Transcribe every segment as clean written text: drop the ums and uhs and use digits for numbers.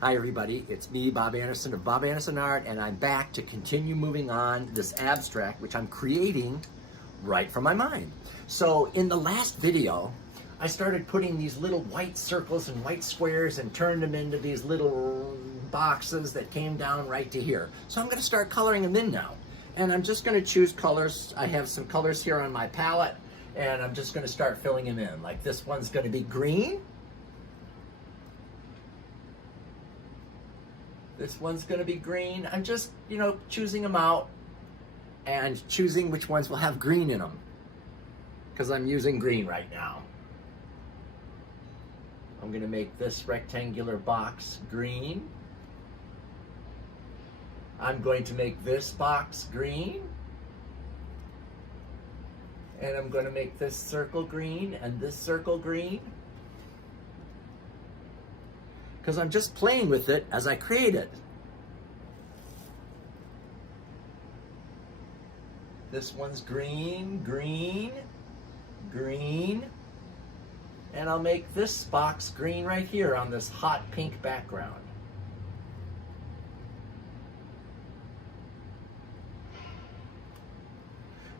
Hi everybody, it's me, Bob Anderson of Bob Anderson Art, and I'm back to continue moving on this abstract, which I'm creating right from my mind. So in the last video, I started putting these little white circles and white squares and turned them into these little boxes that came down right to here. So I'm going to start coloring them in now. And I'm just going to choose colors. I have some colors here on my palette, and I'm just going to start filling them in. Like this one's going to be green. This one's going to be green. I'm just, choosing them out and choosing which ones will have green in them, because I'm using green right now. I'm going to make this rectangular box green. I'm going to make this box green. And I'm going to make this circle green and this circle green, because I'm just playing with it as I create it. This one's green, green, green, and I'll make this box green right here on this hot pink background.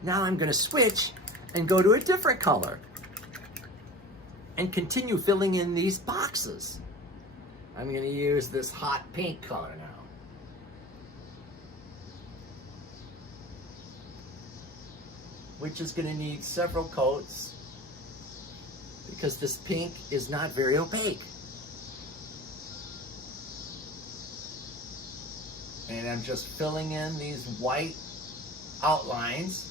Now I'm going to switch and go to a different color and continue filling in these boxes. I'm going to use this hot pink color now. Which is going to need several coats because this pink is not very opaque. And I'm just filling in these white outlines.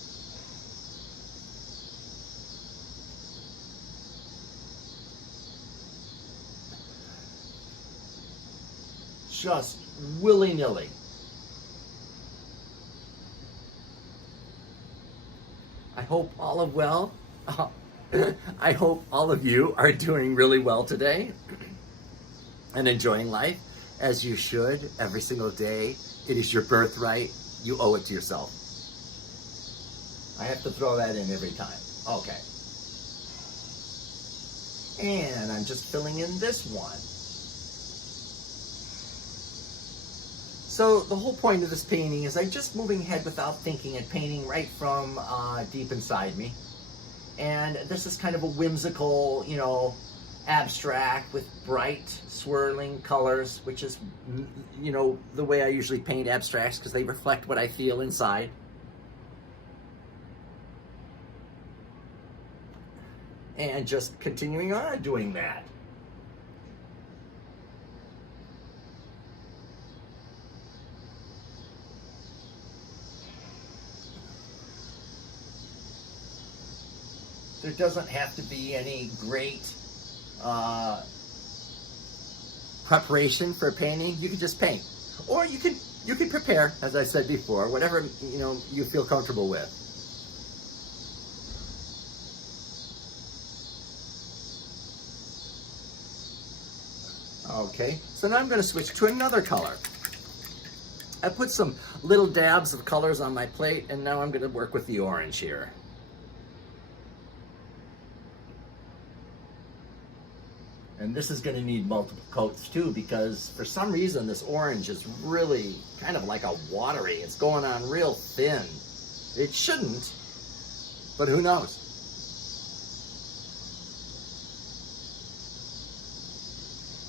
Just willy-nilly. I hope all of you are doing really well today and enjoying life as you should every single day. It is your birthright. You owe it to yourself. I have to throw that in every time. Okay. And I'm just filling in this one. So the whole point of this painting is I'm just moving ahead without thinking and painting right from deep inside me. And this is kind of a whimsical, abstract with bright swirling colors, which is, the way I usually paint abstracts because they reflect what I feel inside. And just continuing on doing that. There doesn't have to be any great preparation for painting. You can just paint, or you can prepare, as I said before, whatever you feel comfortable with. Okay, so now I'm going to switch to another color. I put some little dabs of colors on my plate, and now I'm going to work with the orange here. And this is going to need multiple coats too, because for some reason this orange is really kind of like a watery. It's going on real thin. It shouldn't, but who knows?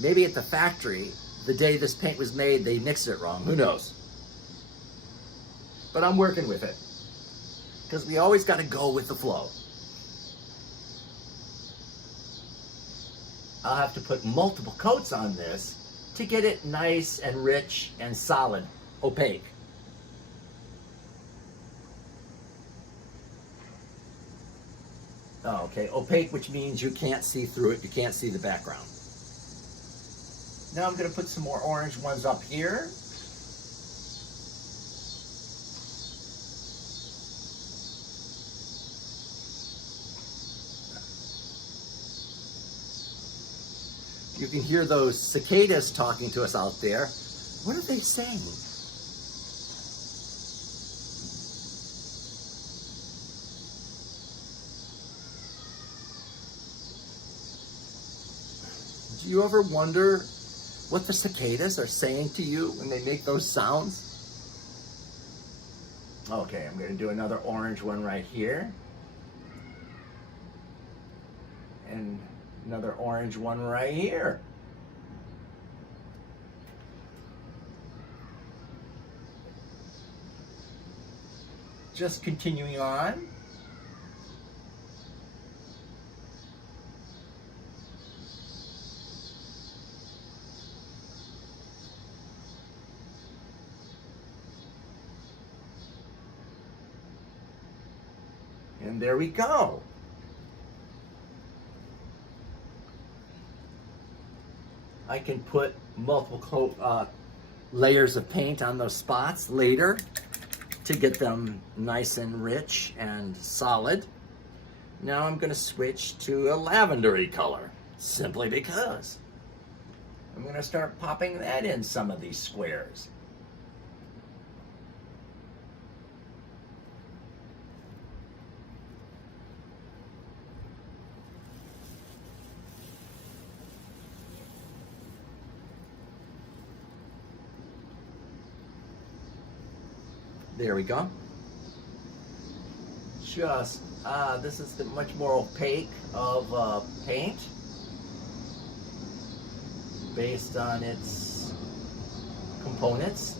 Maybe at the factory, the day this paint was made, they mixed it wrong. Who knows? But I'm working with it, because we always got to go with the flow. I'll have to put multiple coats on this to get it nice and rich and solid, opaque. Okay, opaque, which means you can't see through it, you can't see the background. Now I'm going to put some more orange ones up here. You can hear those cicadas talking to us out there. What are they saying? Do you ever wonder what the cicadas are saying to you when they make those sounds? Okay, I'm going to do another orange one right here. And another orange one right here. Just continuing on. And there we go. I can put multiple layers of paint on those spots later to get them nice and rich and solid. Now I'm going to switch to a lavendery color, simply because. I'm going to start popping that in some of these squares. There we go. Just, this is the much more opaque of paint based on its components.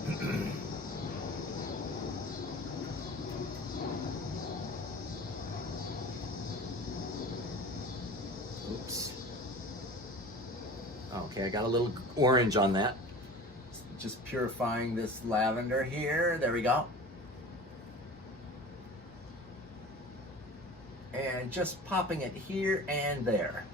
Oops. Okay, I got a little orange on that. Just purifying this lavender here. There we go. And just popping it here and there.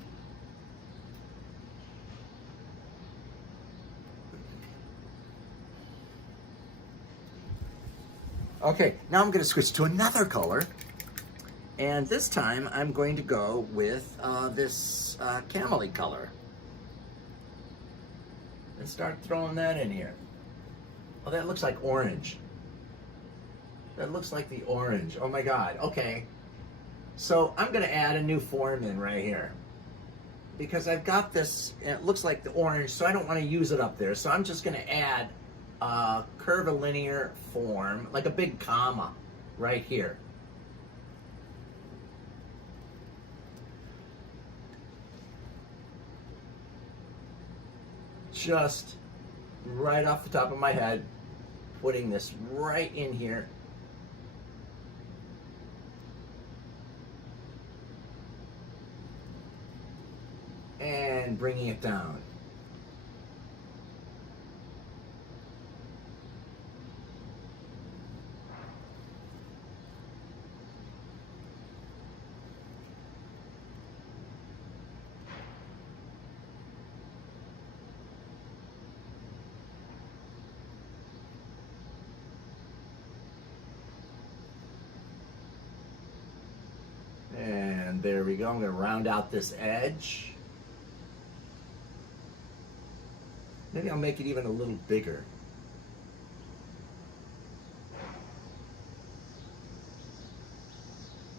Okay, now I'm going to switch to another color. And this time I'm going to go with this camely color. And start throwing that in here. Oh, that looks like orange. That looks like the orange. Oh my God, okay. So I'm gonna add a new form in right here. Because I've got this, and it looks like the orange, so I don't wanna use it up there. So I'm just gonna add a curvilinear form, like a big comma, right here. Just right off the top of my head, putting this right in here. And bringing it down. And there we go. I'm going to round out this edge. Maybe I'll make it even a little bigger.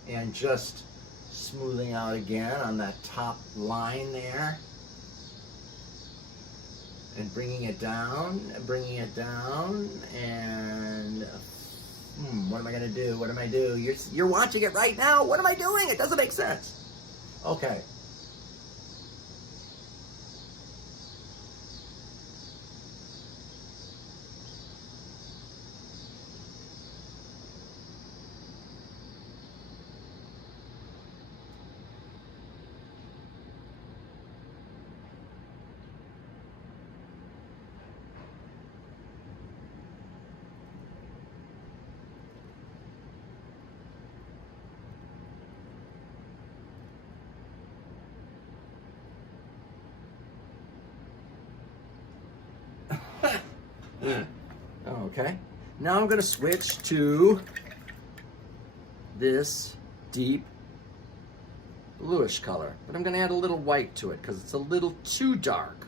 And just smoothing out again on that top line there. And bringing it down, and what am I gonna do? What am I do? You're watching it right now. What am I doing? It doesn't make sense. Okay. Okay, now I'm going to switch to this deep bluish color, but I'm going to add a little white to it because it's a little too dark.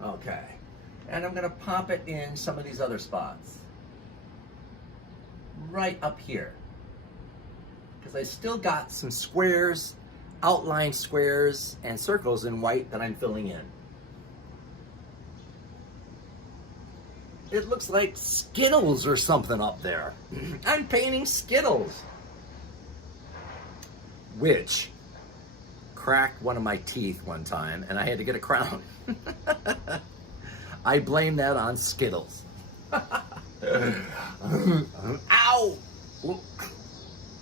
Okay, and I'm going to pop it in some of these other spots. Right up here. Because I still got some squares outline squares and circles in white that I'm filling in. It looks like Skittles or something up there. I'm painting Skittles, which cracked one of my teeth one time and I had to get a crown. I blame that on Skittles. Ow!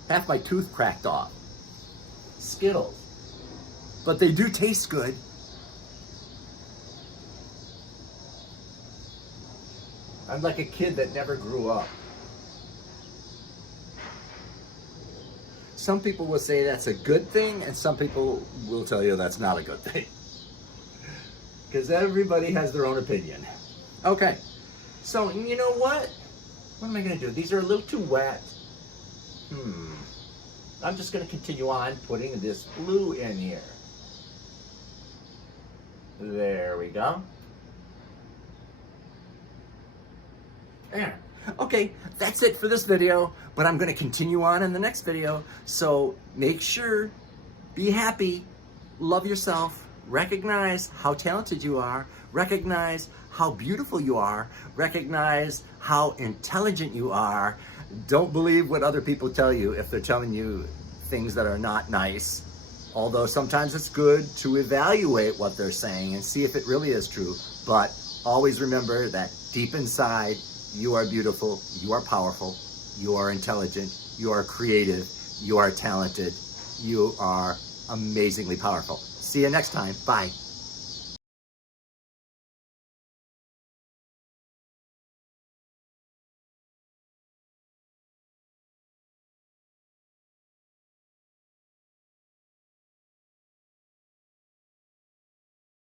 Half my tooth cracked off. Skittles. But they do taste good. I'm like a kid that never grew up. Some people will say that's a good thing, and some people will tell you that's not a good thing. Because everybody has their own opinion. Okay, so you know what? What am I going to do? These are a little too wet. I'm just going to continue on putting this blue in here. There we go. There. Okay, that's it for this video, but I'm going to continue on in the next video. So make sure, be happy, love yourself, recognize how talented you are, recognize how beautiful you are, recognize how intelligent you are. Don't believe what other people tell you if they're telling you things that are not nice. Although sometimes it's good to evaluate what they're saying and see if it really is true. But always remember that deep inside, you are beautiful, you are powerful, you are intelligent, you are creative, you are talented, you are amazingly powerful. See you next time. Bye.